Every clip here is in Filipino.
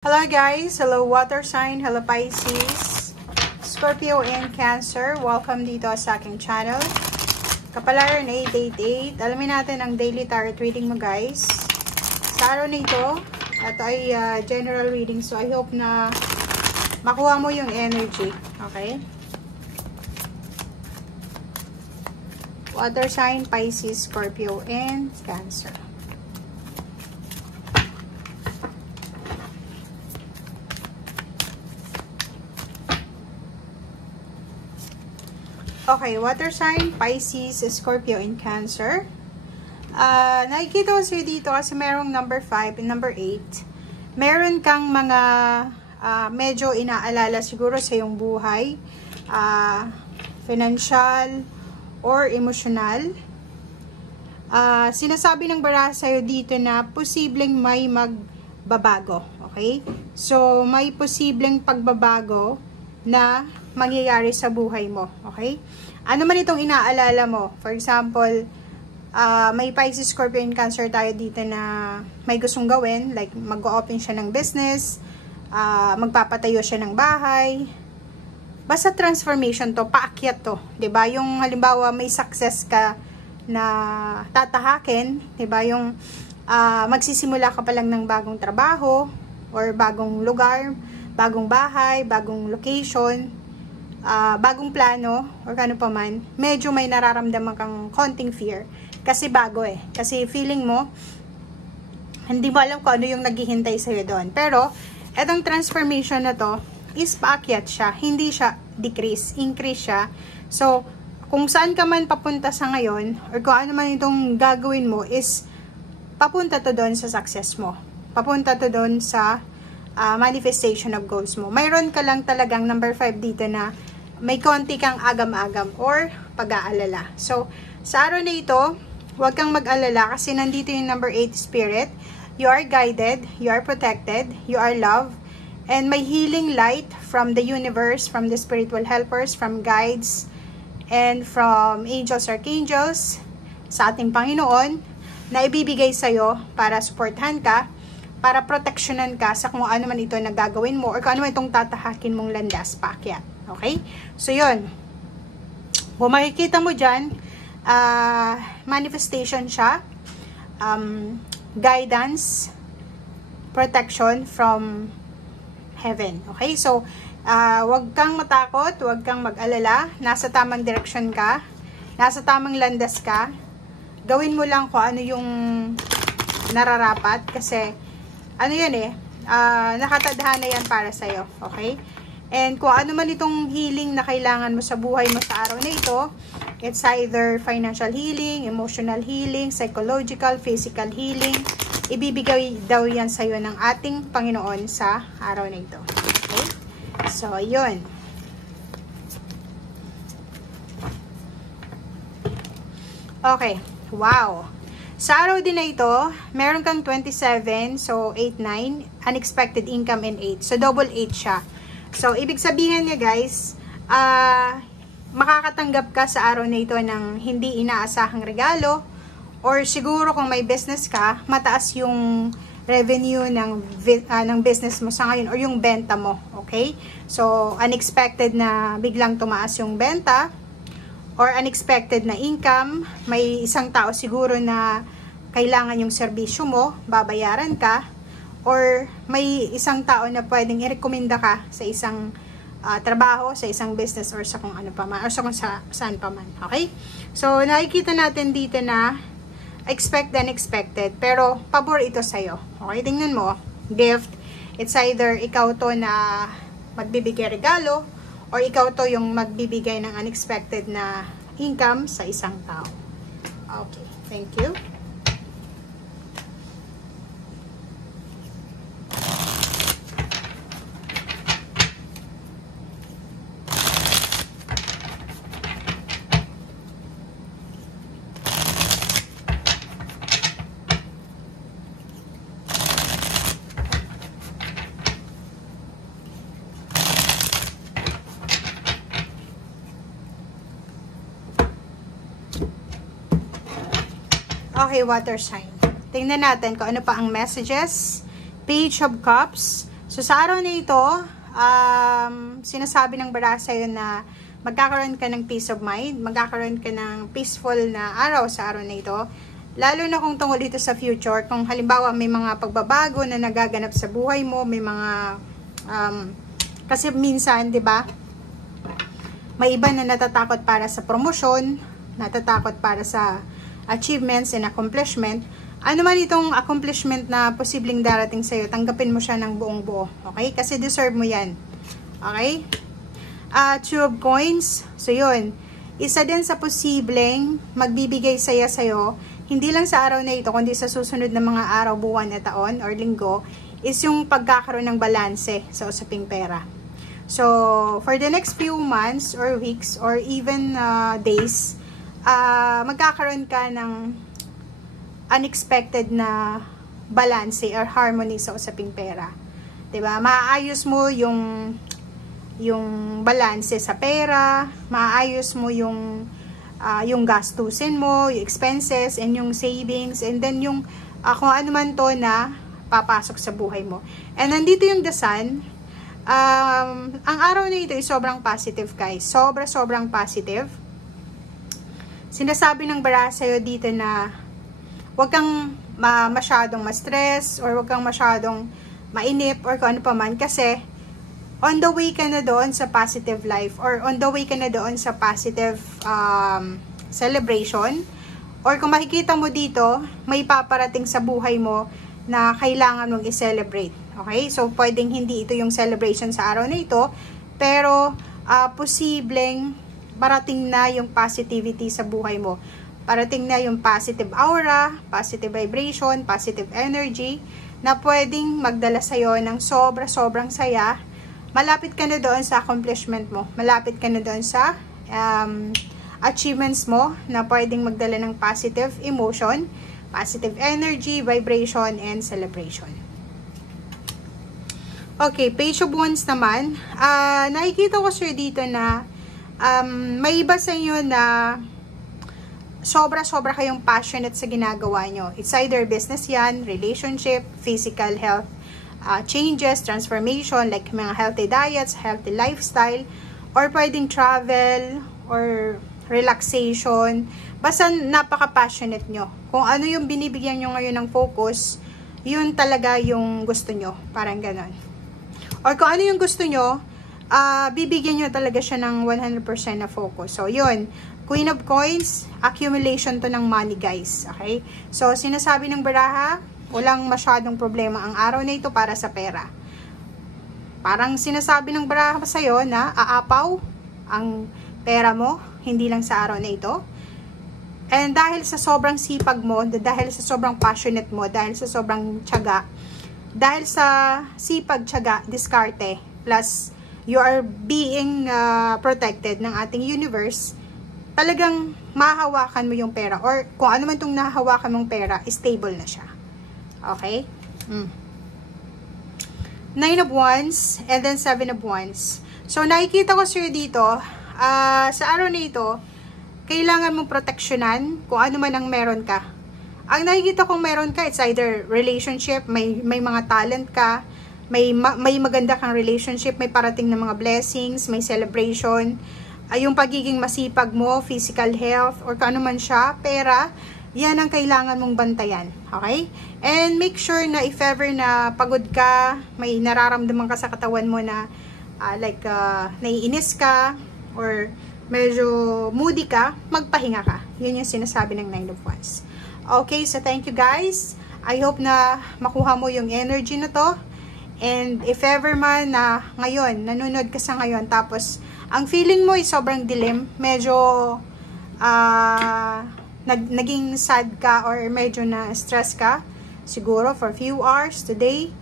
Hello guys, hello water sign, hello Pisces, Scorpio and Cancer. Welcome dito sa aking channel. Kapalaran 888. Alamin natin ang daily tarot reading mo guys. Sa araw na ito, ito ay general reading. So I hope na makuha mo yung energy. Okay? Water sign, Pisces, Scorpio and Cancer. Okay, water sign, Pisces, Scorpio, and Cancer. Nakikita ko sa'yo dito kasi merong number 5 and number 8. Meron kang mga medyo inaalala siguro sa iyong buhay. Financial or emotional. Sinasabi ng baraha sa'yo dito na posibleng may magbabago. Okay? So, may posibleng pagbabago na mangyayari sa buhay mo. Okay? Ano man itong inaalala mo? For example, may Pisces, Scorpio, and Cancer tayo dito na may gustong gawin. Like, mag-open siya ng business, magpapatayo siya ng bahay. Basta transformation to, paakyat to. 'Di ba? Yung halimbawa may success ka na tatahakin, 'di ba? Yung magsisimula ka pa lang ng bagong trabaho or bagong lugar, bagong bahay, bagong location, bagong plano or ano pa man, medyo may nararamdaman kang konting fear kasi bago kasi feeling mo hindi mo alam kung ano yung naghihintay sa'yo doon. Pero etong transformation na to is paakyat siya, hindi siya decrease, increase siya. So kung saan ka man papunta sa ngayon or kung ano man itong gagawin mo is papunta to doon sa success mo, papunta to doon sa manifestation of goals mo. Mayroon ka lang talagang number 5 dito na may konti kang agam-agam or pag-aalala. So, sa araw na ito, huwag kang mag-alala kasi nandito yung number 8 spirit. You are guided, you are protected, you are loved, and may healing light from the universe, from the spiritual helpers, from guides, and from angels, archangels, sa ating Panginoon, na ibibigay sa'yo para supportahan ka, para proteksyonan ka sa kung ano man ito na gagawin mo or kung ano man itong tatahakin mong landas paakyat. Okay? So, yun. Kung makikita mo dyan, manifestation siya, guidance, protection from heaven. Okay? So, wag kang matakot, wag kang mag-alala, nasa tamang direksyon ka, nasa tamang landas ka, gawin mo lang kung ano yung nararapat kasi ano yan nakatadhana yan para sa'yo. Okay? And kung ano man itong healing na kailangan mo sa buhay mo sa araw na ito, it's either financial healing, emotional healing, psychological, physical healing, ibibigay daw yan sa'yo ng ating Panginoon sa araw na ito. Okay? So, yun. Okay. Wow. Sa araw din na ito, meron kang 27, so 8, 9, unexpected income and 8. So, double 8 siya. So, ibig sabihin niya guys, makakatanggap ka sa araw na ito ng hindi inaasahang regalo or siguro kung may business ka, mataas yung revenue ng business mo sa ngayon or yung benta mo. Okay? So, unexpected na biglang tumaas yung benta or unexpected na income, may isang tao siguro na kailangan yung serbisyo mo, babayaran ka, or may isang tao na pwedeng i-recommenda ka sa isang trabaho, sa isang business, or sa kung ano pa man, or sa kung saan pa man. Okay? So, nakikita natin dito na expect the unexpected, pero pabor ito sa'yo. Okay? Tingnan mo, gift, it's either ikaw to na magbibigay regalo, or ikaw to yung magbibigay ng unexpected na income sa isang tao. Okay, thank you. Okay, water sign. Tingnan natin kung ano pa ang messages. Page of Cups, So, sa araw na ito, sinasabi ng baraha sa'yo na magkakaroon ka ng peace of mind, magkakaroon ka ng peaceful na araw sa araw na ito. Lalo na kung tungkol dito sa future, kung halimbawa may mga pagbabago na nagaganap sa buhay mo, may mga, kasi minsan, di ba, may iba na natatakot para sa promosyon, natatakot para sa achievements and accomplishment. Ano man itong accomplishment na posibleng darating sa'yo, tanggapin mo siya ng buong buo. Okay? Kasi deserve mo yan. Okay? Two of Coins. So, yun. Isa din sa posibleng magbibigay saya sa'yo, hindi lang sa araw na ito, kundi sa susunod na mga araw, buwan at taon, or linggo, is yung pagkakaroon ng balanse sa usaping pera. So, for the next few months, or weeks, or even days, magkakaroon ka ng unexpected na balanse or harmony sa usaping pera. 'Di ba? Maayos mo yung balanse sa pera, maayos mo yung gastusin mo, yung expenses and yung savings, and then yung kung ano man to na papasok sa buhay mo. And nandito yung the sun. Ang araw na ito ay sobrang positive, guys. Sobrang positive. Sinasabi ng baraha sa'yo dito na huwag kang masyadong ma-stress or huwag kang masyadong mainip or kung ano pa man, kasi on the way ka na doon sa positive life or on the way ka na doon sa positive celebration, or kung makikita mo dito, may paparating sa buhay mo na kailangan mong i-celebrate. Okay? So, pwedeng hindi ito yung celebration sa araw na ito, pero posibleng parating na yung positivity sa buhay mo. Parating na yung positive aura, positive vibration, positive energy na pwedeng magdala sa'yo ng sobrang saya. Malapit ka na doon sa accomplishment mo. Malapit ka na doon sa achievements mo na pwedeng magdala ng positive emotion, positive energy, vibration, and celebration. Okay, Page of Wands naman. Nakikita ko sir dito na may iba sa inyo na sobra kayong passionate sa ginagawa nyo. It's either business yan, relationship, physical health, changes, transformation, like mga healthy diets, healthy lifestyle, or pwedeng travel, or relaxation. Basta napaka-passionate nyo. Kung ano yung binibigyan nyo ngayon ng focus, yun talaga yung gusto nyo. Parang ganon. Or kung ano yung gusto nyo, bibigyan nyo talaga siya ng 100% na focus. So, yun. Queen of Coins, accumulation to ng money, guys. Okay? So, sinasabi ng baraha, walang masyadong problema ang araw na ito para sa pera. Parang sinasabi ng baraha sa'yo na aapaw ang pera mo, hindi lang sa araw na ito. And dahil sa sobrang sipag mo, dahil sa sobrang passionate mo, dahil sa sobrang tiyaga, dahil sa sipag, tiyaga, diskarte, plus you are being protected ng ating universe, talagang mahahawakan mo yung pera, or kung ano man itong nahahawakan mong pera, stable na siya. Okay? Nine of Wands, and then Seven of Wands. So, nakikita ko sir dito, sa araw na ito, kailangan mong proteksyonan kung ano man ang meron ka. Ang nakikita kong meron ka, it's either relationship, may mga talent ka, may maganda kang relationship, may parating na mga blessings, may celebration, yung pagiging masipag mo, physical health, or kung ano man siya, pera, yan ang kailangan mong bantayan. Okay? And make sure na if ever na pagod ka, may nararamdaman ka sa katawan mo na naiinis ka, or medyo moody ka, magpahinga ka. Yun yung sinasabi ng Nine of Wands. Okay, so thank you guys. I hope na makuha mo yung energy na to. And if ever man na ngayon, nanonood ka sa ngayon, tapos ang feeling mo ay sobrang dilim, medyo naging sad ka or medyo na stress ka, siguro for few hours today,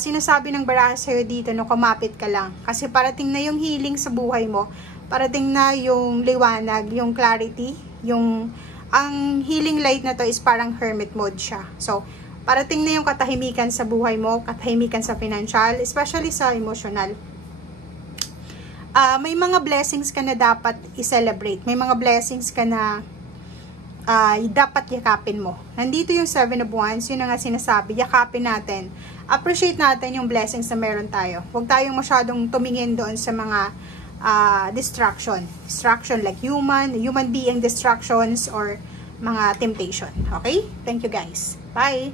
sinasabi ng baraha sa'yo dito no, kumapit ka lang. Kasi parating na yung healing sa buhay mo, parating na yung liwanag, yung clarity, ang healing light na to is parang hermit mode siya. So, parating na yung katahimikan sa buhay mo, katahimikan sa financial, especially sa emotional. May mga blessings ka na dapat i-celebrate. May mga blessings ka na dapat yakapin mo. Nandito yung Seven of Wands, yun na nga sinasabi, yakapin natin appreciate natin yung blessings na meron tayo. Huwag tayong masyadong tumingin doon sa mga distraction like human being distractions or mga temptation. Okay? Thank you guys. Bye!